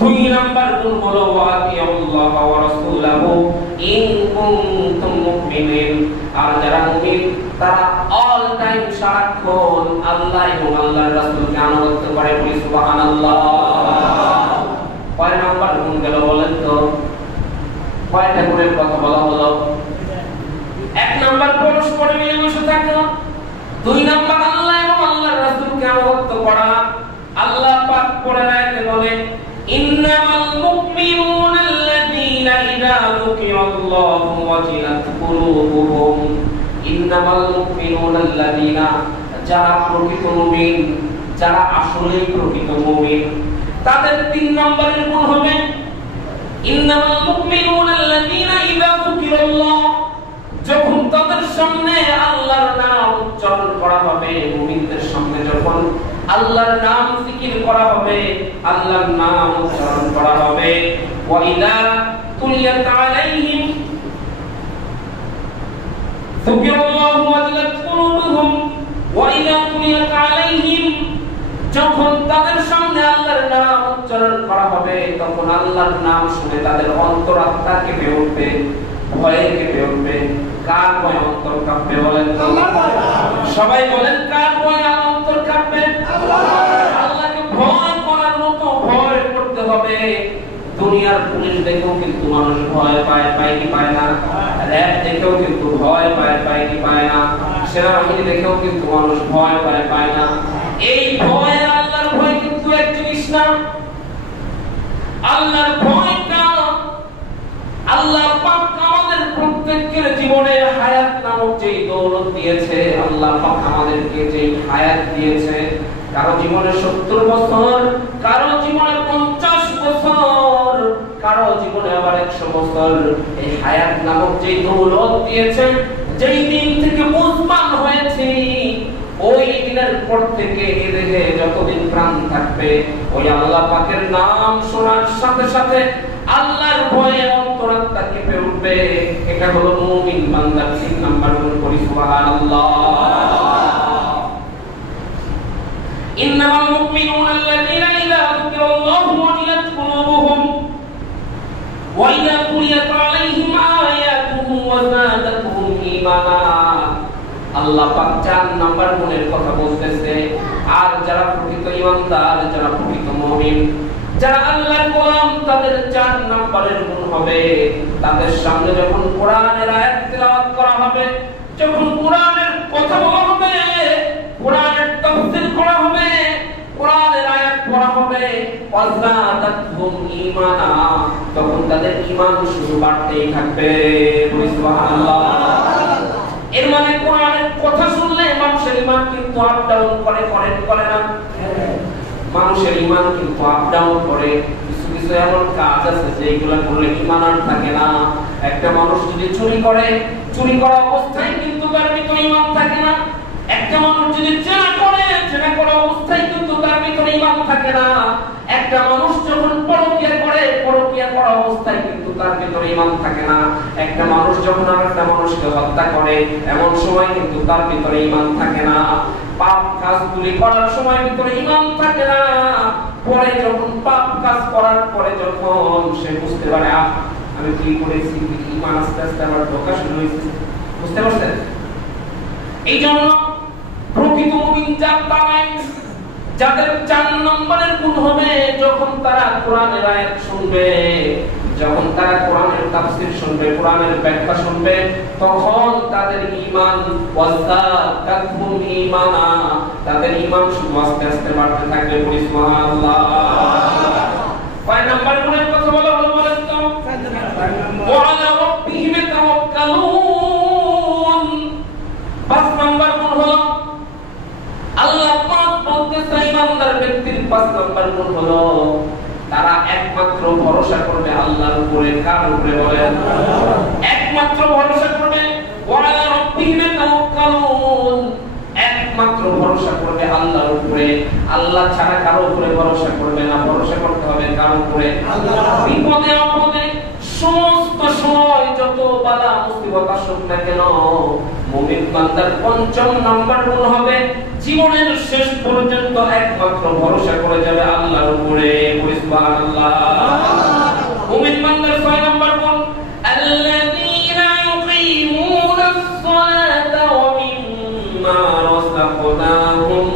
2 নাম্বার গুণ হলো ওয়াতিউল্লাহ ওয়া রাসূলাহু ইন কুনতুম মুমিনিন। আর যারা মুমিন তারা অল টাইম সারাক্ষণ আল্লাহ এবং আল্লাহর রাসূলকে আনুগত্য করে। বলি সুবহানাল্লাহ। কয় নাম্বার গুণ গেল বলেন তো? কয়টা গুণের কথা বলা হলো? 1 নাম্বার পরস্পর মিলেমিশে থাকা, 2 নাম্বার আল্লাহ এবং আল্লাহর রাসূলকে আনুগত্য করা। আল্লাহ পাক কোরআনে বলেন, ইন্নামাল মুমিনুনা ইযা যুকিরাল্লাহু ওয়াজিলাত কুলুবুহুম ইন্নামাল মুমিনুনা আল্লাযীনা যারা প্রকৃত মুমিন, যারা আসলেই প্রকৃত মুমিন, তাদের 3 নম্বরের গুণ হবে ইন্নামাল মুমিনুনা আল্লাযীনা ইযা যুকিরাল্লাহ, যখন তাদের সামনে আল্লাহর নাম উচ্চারণ করা হবে, মুমিনদের সামনে যখন আল্লাহর নাম জিকির করা হবে, আল্লাহর নাম উচ্চারণ করা হবে, ওয়া ইযা তুলিয়াত আলাইহিম যুকিরাল্লাহু ওয়াজিলাত কুলুবুহুম ওয়া ইযা তুলিয়াত আলাইহিম, যখন তাদের সামনে আল্লাহর নাম উচ্চারণ করা হবে, তখন আল্লাহর নাম শুনে তাদের অন্তরাত্মা কেঁপে উঠবে, ভয়ে কেঁপে উঠবে। কার ভয়ে অন্তর কাঁপবে বলেন? সবাই বলেন, কার ভয়ে অন্তর কাঁপবে? আল্লাহকে ভয় করার মতো ভয় করতে হবে। দুনিয়ার পুলিশ দেখেও কিন্তু মানুষ ভয় পায়, পায় কি পায় না? র‍্যাব দেখেও কিন্তু ভয় পায়, পায় কি পায় না? সেনাবাহিনী দেখেও কিন্তু মানুষ ভয় পায়, পায় না? এই ভয় আল্লাহর ভয় কিন্তু এক জিনিস না। আল্লাহর ভয়টা আল্লাহ পাক আমাদের প্রত্যেকের জীবনে হায়াত নামক যে দৌলত দিয়েছে, আল্লাহ পাক আমাদেরকে যে হায়াত দিয়েছে, কারো জীবনে 70 বছর, কারো জীবনে 50 বছর, কারো জীবনে আবার 100 বছর, এই হায়াত নামক যে দৌলত দিয়েছে, যেই দিন থেকে মুসলমান হয়েছি, ওই দিনের পর থেকে এই দেহে যতদিন প্রাণ থাকবে, ওই আল্লাহ পাকের নাম শোনার সাথে সাথে আল্লাহর ভয়ে অন্তরাত্মা কেঁপে উঠবে। এটা হলো মুমিন বান্দার 3 নাম্বার গুণ। করি সুবহানাল্লাহ। ইন্নামাল মুমিনুনা আল্লাযীনা ইযা যুকিরাল্লাহু ওয়াজিলাত কুলুবুহুম ওয়া ইযা তুলিয়াত আলাইহিম আয়াতুহু ওয়া যাদাতুহুম ঈমানা। আল্লাহ পাক 4 নাম্বার গুণের কথা বলতেছে। আর যারা প্রকৃত ঈমানদার, যারা প্রকৃত মুমিন, যারা আল্লাহর গোলাম, তাদের 4 নম্বরের গুণ হবে, তাদের সামনে যখন কোরআনের আয়াত তেলাওয়াত করা হবে, যখন কোরআনের কথা বলা হবে, কোরআনের তাফসীর করা হবে, কোরআনের আয়াত পড়া হবে, ওয়াজাদাতহুম ঈমানা, তখন তাদের ঈমান শুধু বাড়তেই থাকবে। সুবহানাল্লাহ। এর মানে কোরআনের কথা শুনলে মানুষের ঈমান কিন্তু আপ ডাউন করে, করে না? মানুষের ঈমান কিন্তু আপ ডাউন করে। কিছু কিছু এমন কাজ আছে যেগুলো করলে ঈমান আর থাকে না। একটা মানুষ যদি চুরি করে, চুরি করা অবস্থায় কিন্তু তার ভিতরে ঈমান থাকে না। একটা মানুষ যদি জেনা করে, জেনা করা অবস্থায় কিন্তু তার ভিতরে ঈমান থাকে না। একটা মানুষ যখন পরকীয়া করে, পরকীয়া করা অবস্থায় কিন্তু তার ভিতরে ঈমান থাকে না। একটা মানুষ যখন আরেকটা মানুষকে হত্যা করে, এমন সময় কিন্তু তার ভিতরে ঈমান থাকে না। পাপ কাজগুলি করার সময় ভিতরে ঈমান থাকে না। পরে যখন পাপ কাজ করার পরে যখন সে বুঝতে পারে আমি কি করেছি, ঈমান আস্তে আস্তে আমার ঢোকা শুরু হয়েছে। বুঝতে পারছেন? এই জন্য প্রকৃত মুমিন যাদের 4 নম্বরের গুণ হবে, যখন তারা কোরআনের আয়াত শুনবে, যখন তারা কোরআনের তাফসীর শুনবে, কোরআনের ব্যাখ্যা শুনবে, তখন তাদের ঈমান ওয়াজাদাতহুম ঈমানা, তাদের ঈমান শুধু আস্তে আস্তে বাড়তে থাকবে। সুবহানাল্লাহ। কয় নাম্বার গুণের কথা বলা হলো বলেন তো? ওয়া আলা রাব্বিহিম ইয়াতাওয়াক্কালুন। 5 নাম্বার গুণ হলো আল্লাহ পাক বলতেছে ঈমানদার ব্যক্তির 5 নাম্বার গুণ হলো তারা একমাত্র ভরসা করবে আল্লাহর উপরে। কার উপরে বলেন? একমাত্র ভরসা করবে। ওয়া আলা রাব্বিহিম ইয়াতাওয়াক্কালুন, একমাত্র ভরসা করবে আল্লাহর উপরে। আল্লাহ ছাড়া কারো উপরে ভরসা করবে না। ভরসা করতে হবে কার উপরে? আল্লাহ। বিপদে আপদে সমস্ত সময় যত বালা মুসিবত আসুক না কেন, মুমিন বান্দার 5 নাম্বার গুণ হবে জীবনের শেষ পর্যন্ত একমাত্র ভরসা করে যাবে আল্লাহর উপরে। সুবহানাল্লাহ। মুমিন বান্দার 6 নাম্বার গুণ আল্লাযীনা ইউকিমুনাস সালাতা ওয়া মিম্মা রাযাকনাহুম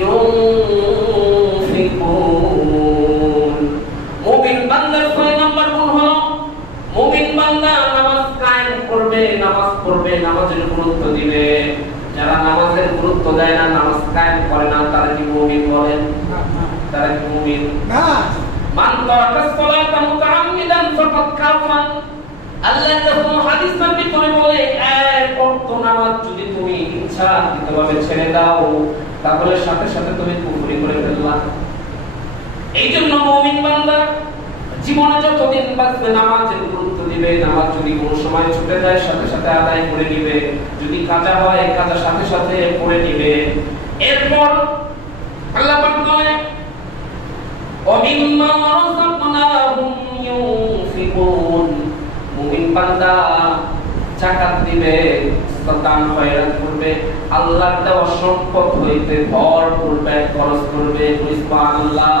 ইউনফিকুন। মুমিন বান্দার 6 নাম্বার গুণ হলো মুমিন বান্দা নামাজ কায়েম করবে, নামাজ পড়বে, নামাজের গুরুত্ব দিবে। যারা নামাজের গুরুত্ব দেয় না, নামাজ কায়েম করে না, তারা কি মুমিন বলেন? তারা কি মুমিন? না। মান তারাকাস সালাতা মুতাআম্মিদান ফাকাদ কাফার। আল্লাহর রাসূল হাদিস পাঠে করে বলে এক ওয়াক্ত নামাজ যদি তুমি ইচ্ছাকৃতভাবে ছেড়ে দাও তাহলে সাথে সাথে তুমি কুফরি করে ফেললা। এইজন্য মুমিন বান্দা জীবনে যতদিন বাঁচবে নামাজের গুরুত্ব দিবে। নামাজ যদি কোনো সময় ছুটে যায় সাথে সাথে আদায় করে নিবে, যদি কাজা হয় কাজা সাথে সাথে পড়ে নিবে। এরপর আল্লাহ পাক বলে ওমিম্মা রাযাকনাহুম ইউনফিকুন, মুমিন বান্দা যাকাত দিবে, দান খয়রাত করবে, আল্লাহর দেওয়া সম্পদ হইতে ভরপুর ব্যয় খরচ করবে। সুবহানাল্লাহ।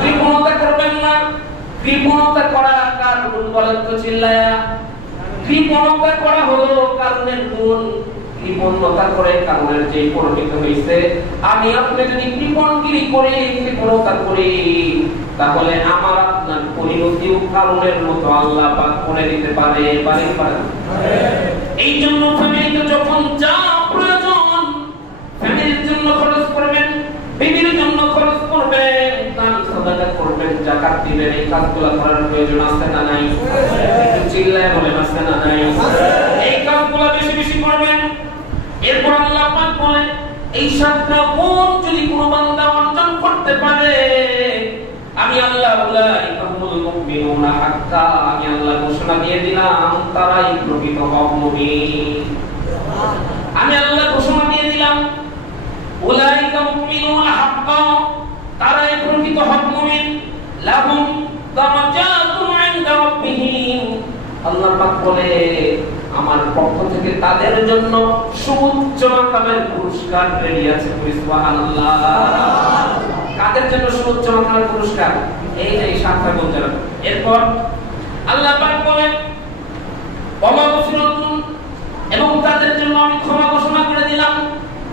কৃপণতা করবেন না। কৃপণতা করা কার গুণ বলেন তো চিল্লায়া? কৃপণতা করা হলো কারণের গুণ। কৃপণতা করে কারণের যে পরিণত হইছে, আমি আপনি যদি কৃপণগিরি করে কৃপণতা করি তাহলে আমার আপনার পরিণতিও কারণের মতো আল্লাহ পাক করে দিতে পারে। এই জন্য ফ্যামিলিতে যখন যা প্রয়োজন ফ্যামিলির জন্য খরচ করবেন, বিবির জন্য খরচ করবেন, দান সাদাকা করবেন, যাকাত দিবেন। এই কাজগুলো করার প্রয়োজন আছে না নাই? একটু চিল্লায় বলেন আছে না নাই? এই কাজগুলো বেশি বেশি করবেন। এরপর আল্লাহ পাক বলেন এই সাতটা গুণ যদি কোনো বান্দা অর্জন করতে পারে আমি আল্লাহ উলাইকা হুমুল মুমিনুনা হাক্কা, আমি আল্লাহ ঘোষণা দিয়ে দিলাম তারাই প্রকৃত হক মুমিন। আমি আল্লাহ ঘোষণা দিয়ে দিলাম উলাইকা মুমিনুনা হাক্কা, তারাই প্রকৃত হক মুমিন। লাহুম দারাজাতুন ইনদা রাব্বিহিম, আল্লাহ পাক বলে আমার পক্ষ থেকে তাদের জন্য সুউচ্চ মাকামের পুরস্কার রেডি আছে। সুবহানাল্লাহ। কাদের জন্য সুউচ্চ মাকামের পুরস্কার? এই যে সাতটা গুণ যারা। এরপর আল্লাহ পাক বলেন ওয়ামাগফিরাতুন, এবং তাদের জন্য আমি ক্ষমা ঘোষণা করে দিলাম।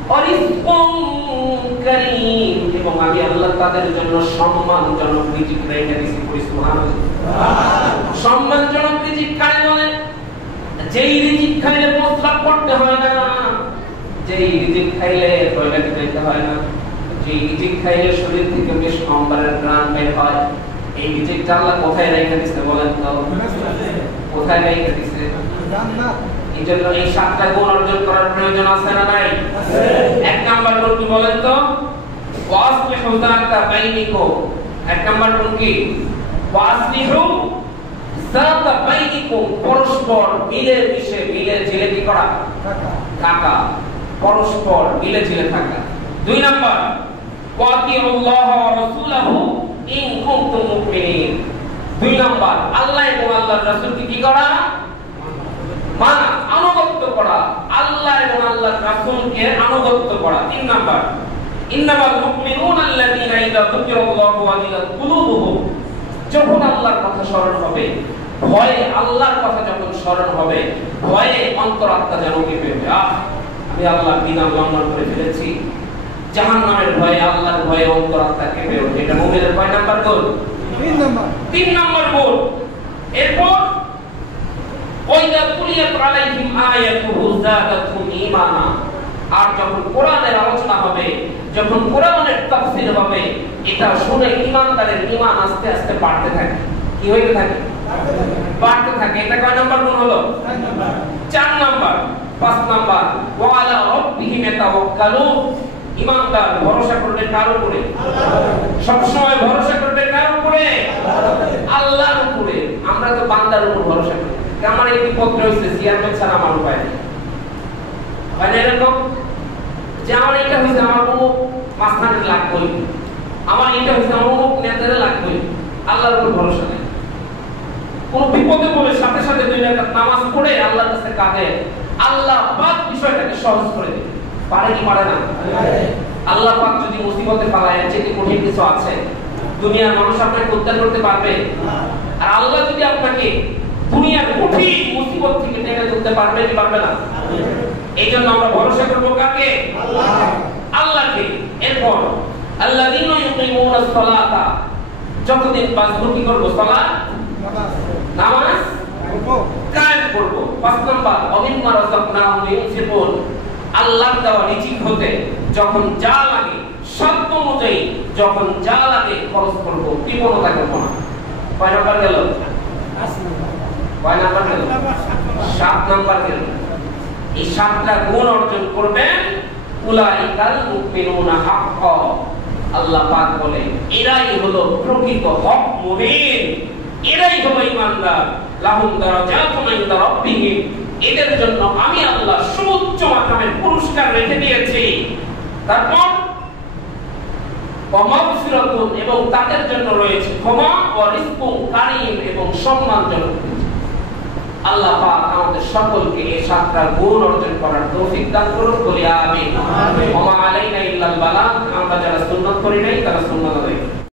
ওয়ারিজকুন কারীম, এবং আমি আল্লাহ তাদের জন্য সম্মানজনক রিজিক রেখে দিয়েছি। সুবহানাল্লাহ। সম্মানজনক রিজিক কারে বলে? যেই রিজিক খাইলে প্রস্রাব করতে হয় না, যেই রিজিক খাইলে টয়লেটে যেতে হয় না, যেই রিজিক খাইলে শরীর থেকে বেশ নম্বরের প্রাণ বের হয়, এই রিজিকটা আল্লাহ কোথায় রেখে দিয়েছে বলেন তো? কোথায় রেখে দিয়েছে? জান্নাত। এই জন্য এই সাতটা গুণ অর্জন করার প্রয়োজন আছে না নাই? এক নাম্বার গুণ কি বলেন তো? ওয়াসলিহু যাতা বাইনিকুম। এক নাম্বার গুণ কি? ওয়াসলিহু যাতা বাইনিকুম, পরস্পর মিলে মিশে মিলে ঝিলে কি করা? থাকা। পরস্পর মিলে ঝিলে থাকা। দুই নাম্বার ওয়াতিউল্লাহ ওয়া রাসূলহু ইন কুনতুম মুমিনিন। দুই নাম্বার আল্লাহ এবং আল্লাহর রাসূলকে কি করা? মানা, আনুগত্য করা। আল্লাহ এবং আল্লাহর রাসূলকে আনুগত্য করা। তিন নাম্বার ইন্নামাল মুমিনুনা আল্লাযীনা ইযা যুকিরাল্লাহু ওয়াজিলাত কুলুবুহুম, যখন আল্লাহর কথা স্মরণ হবে, ভয়ে আল্লাহর কথা যখন স্মরণ হবে, ভয়ে অন্তরাত্মা যেন কেঁপে ওঠে। আমি আল্লাহর বিধান লঙ্ঘন করে ফেলেছি। জাহান্নামের ভয়ে, আল্লাহর ভয়ে অন্তরাত্মা কেঁপে ওঠে। এটা মুমিনের কয় নাম্বার গুণ? তিন নাম্বার গুণ। এরপর ওয়াইদা কুলিয়াত আলাইহিম আয়াতুহু যাদাতুহুম ঈমানা, আর যখন কোরআনের আলোচনা হবে, যখন কোরআনের তাফসীর হবে, এটা শুনে ঈমানদারের ঈমান আস্তে আস্তে বাড়তে থাকে। কি হইতে থাকে? বাড়তে থাকে। এটা কয় নাম্বার গুণ হলো? চার নাম্বার। পাঁচ নাম্বার ওয়া আলা রাব্বিহিম ইয়াতাওয়াক্কালুন, ঈমানদার ভরসা করবে কার উপরে? সব সময় ভরসা করবে কার উপরে? আল্লাহর উপরে। আমরা তো বান্দার উপর ভরসা করি। আমার এই বিপদ হইছে, চেয়ারম্যান ছাড়া আমার উপায় নেই। হয় না এরকম? যে আমার এটা হইছে, আমার অমুক মাস্টারের লাগবেই, আমার এটা হইছে, আমার অমুক নেতারে লাগবেই। আল্লাহর উপর ভরসা নেই। কোন বিপদে পড়ে সাথে সাথে দুই রাকাত নামাজ পড়ে আল্লাহর কাছে কাঁদে, আল্লাহ পাক বিষয়টাকে সহজ করে দেয়। পারে কি পারে না? আল্লাহ পাক যদি মুসিবতে ফেলায়, এর চেয়ে কঠিন কিছু আছে? দুনিয়ার মানুষ আপনাকে উদ্ধার করতে পারবে? আর আল্লাহ যদি আপনাকে দুনিয়ার কঠিন মুসিবত থেকে টেনে তুলতে পারবে কি পারবে না? এই জন্য আমরা ভরসা করবো কাকে? আল্লাহকে। এরপর আল্লাযীনা ইউকিমুনাস সালাতা, যতদিন বাঁচবো কি করবো? সালাত, নামাজ কায়েম করবো। পাঁচ নাম্বার ওমিম্মা রাযাকনাহুম ইউনফিকুন, আল্লাহর দেওয়া রিজিক হতে যখন যা লাগে, শর্ত অনুযায়ী যখন যা লাগে খরচ করবো, কৃপণতা করবো না। কয় নাম্বার গেল? কয় নাম্বার গেল? 7 নাম্বার গেল। এই 7টা গুণ অর্জন করবেন উলাইকাল মুমিনুনা হাক্কা। আল্লাহ পাক বলে এরাই হলো প্রকৃত হক মুমিন, এরাই হলো ঈমানদার। লাহুম দারাজাতুন ইনদা রাব্বিহিম, এদের জন্য আমি আল্লাহ সুউচ্চ মাকামের পুরস্কার রেখে দিয়েছি। তারপর ওয়ামাগফিরাতুন, এবং তাদের জন্য রয়েছে ক্ষমা, ওয়া রিজকুন কারীম, এবং সম্মানজনক। আল্লাহ পাক আমাদের সকলকে এই 7টা গুণ অর্জন করার তৌফিক দান করুন, বলি আমিন। ওয়া মা আলাইনা ইল্লাল বালাগ। আমরা যারা সুন্নাত করি নাই তারা সুন্নাত আদায়